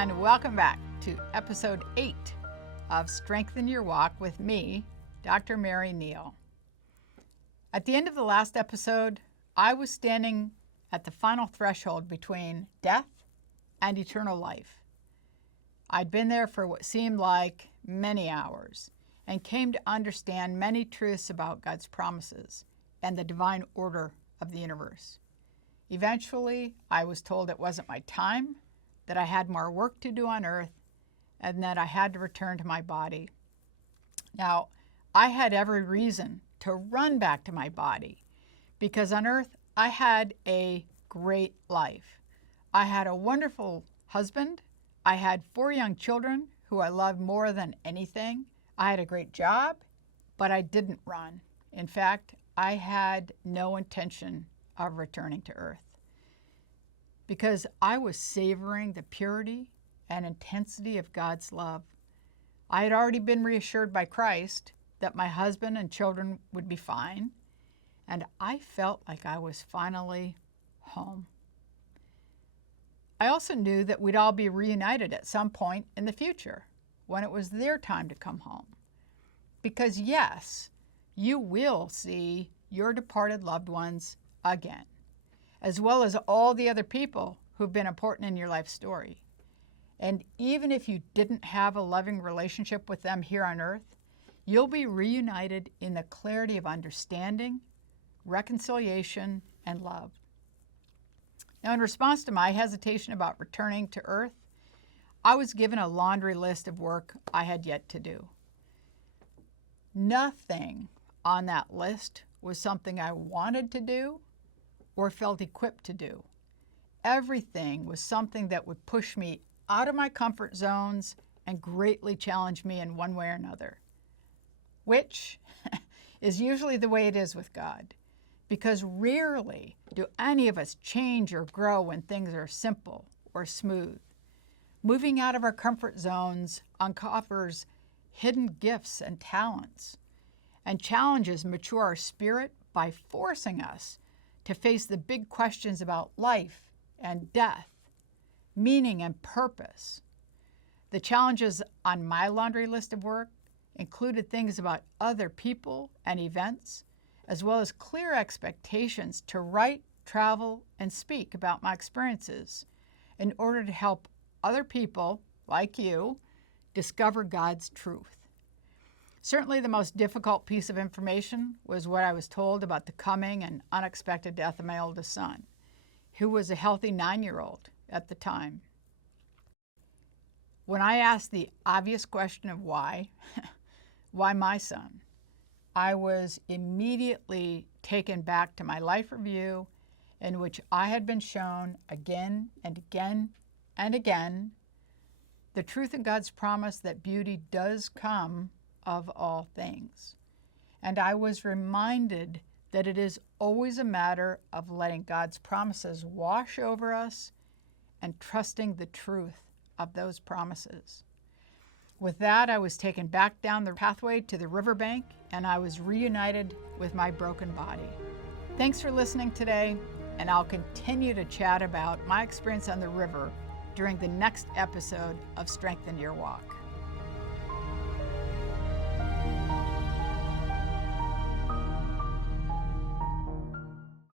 and welcome back to episode 8 of Strengthen Your Walk with me, Dr. Mary Neal. At the end of the last episode, I was standing at the final threshold between death and eternal life. I'd been there for what seemed like many hours and came to understand many truths about God's promises and the divine order of the universe. Eventually, I was told it wasn't my time, that I had more work to do on earth, and that I had to return to my body. Now, I had every reason to run back to my body because on earth, I had a great life. I had a wonderful husband. I had 4 young children who I loved more than anything. I had a great job, but I didn't run. In fact, I had no intention of returning to earth because I was savoring the purity and intensity of God's love. I had already been reassured by Christ that my husband and children would be fine, and I felt like I was finally home. I also knew that we'd all be reunited at some point in the future when it was their time to come home. Because yes, you will see your departed loved ones again, as well as all the other people who've been important in your life story. And even if you didn't have a loving relationship with them here on earth, you'll be reunited in the clarity of understanding, reconciliation, and love. Now, in response to my hesitation about returning to earth, I was given a laundry list of work I had yet to do. Nothing on that list was something I wanted to do or felt equipped to do. Everything was something that would push me out of my comfort zones and greatly challenge me in one way or another, which is usually the way it is with God, because rarely do any of us change or grow when things are simple or smooth. Moving out of our comfort zones uncovers hidden gifts and talents, and challenges mature our spirit by forcing us to face the big questions about life and death, meaning and purpose. The challenges on my laundry list of work included things about other people and events, as well as clear expectations to write, travel, and speak about my experiences in order to help other people, like you, discover God's truth. Certainly the most difficult piece of information was what I was told about the coming and unexpected death of my oldest son, who was a healthy 9-year-old at the time. When I asked the obvious question of why, why my son, I was immediately taken back to my life review in which I had been shown again and again and again the truth in God's promise that beauty does come of all things. And I was reminded that it is always a matter of letting God's promises wash over us and trusting the truth of those promises. With that, I was taken back down the pathway to the riverbank, and I was reunited with my broken body. Thanks for listening today, and I'll continue to chat about my experience on the river during the next episode of Strengthen Your Walk.